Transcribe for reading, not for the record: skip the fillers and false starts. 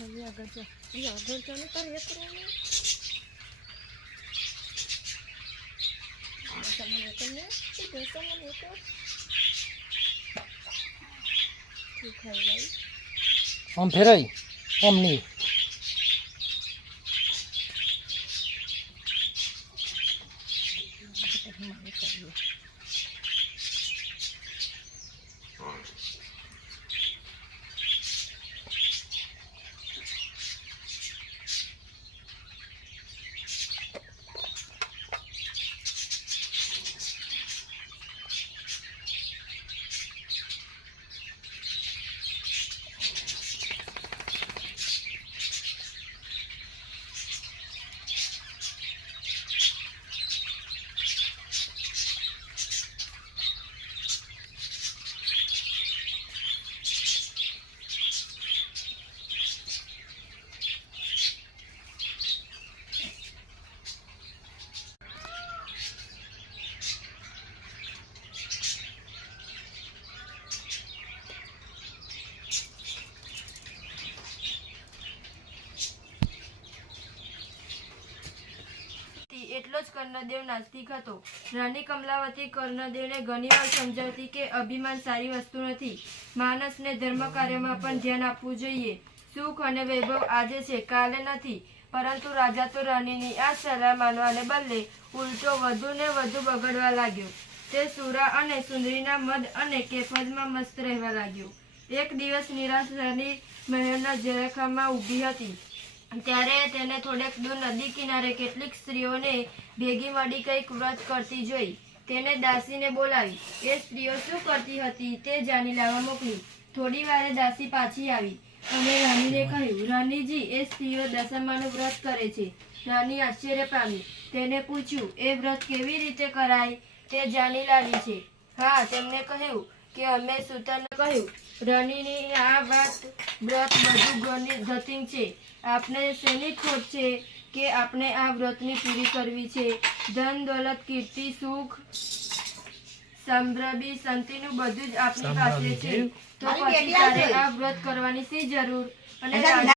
હવે આગળ જા. એ આગળ ચાલે તારે એક કરવાનું. સામાન એકને તે સામાન એક ઠીક ખાઈ લઈ. આમ ફેરાય આમ નહીં. એટલો જ કર્ણદેવ નાસ્તિક હતો. રાણી કમલાવતી કર્ણદેવને ઘણીવાર સમજાવતી કે અભિમાન સારી વસ્તુ નથી. માણસને ધર્મ કાર્યમાં પણ ધ્યાન આપવું જોઈએ. સુખ અને વૈભવ આજે છે, કાલે નથી. પરંતુ રાજા તો રાણીની આ સલાહ માનવાને બદલે ઉલટો વધુ ને વધુ બગડવા લાગ્યો. તે સુરા અને સુંદરીના મદ અને કેફજમાં મસ્ત રહેવા લાગ્યો. એક દિવસ નિરાશ રાણી મહેલના ઝેરખામાં ઊભી હતી. ત્યારે તેને થોડેક દૂર નદી કિનારે કેટલીક સ્ત્રીઓને ભેગી મળી કંઈક વ્રત કરતી જોઈ. તેને દાસીને બોલાવી. એ સ્ત્રીઓ શું કરતી હતી તે જાણી લાવવા મોકલી. થોડી વારે દાસી પાછી આવી અને રાણીને કહ્યું, રાણીજી, એ સ્ત્રીઓ દશામાનું વ્રત કરે છે. રાણી આશ્ચર્ય પામી. તેને પૂછ્યું, એ વ્રત કેવી રીતે કરાય તે જાણી લાવી છે. હા, તેમને કહ્યું કે અમે સૂતરને કહ્યું, રાણીની આ વ્રત બધું ગતિંગ છે. આપને શેની ખોટ છે કે આપણે આ વ્રતની પૂરી કરવી છે? ધન દોલત કીર્તિ સુખ સમૃદ્ધિ સંતિનું બધું જ આપણી પાસે છે, તો પછી તારે આ વ્રત કરવાની શી જરૂર? અને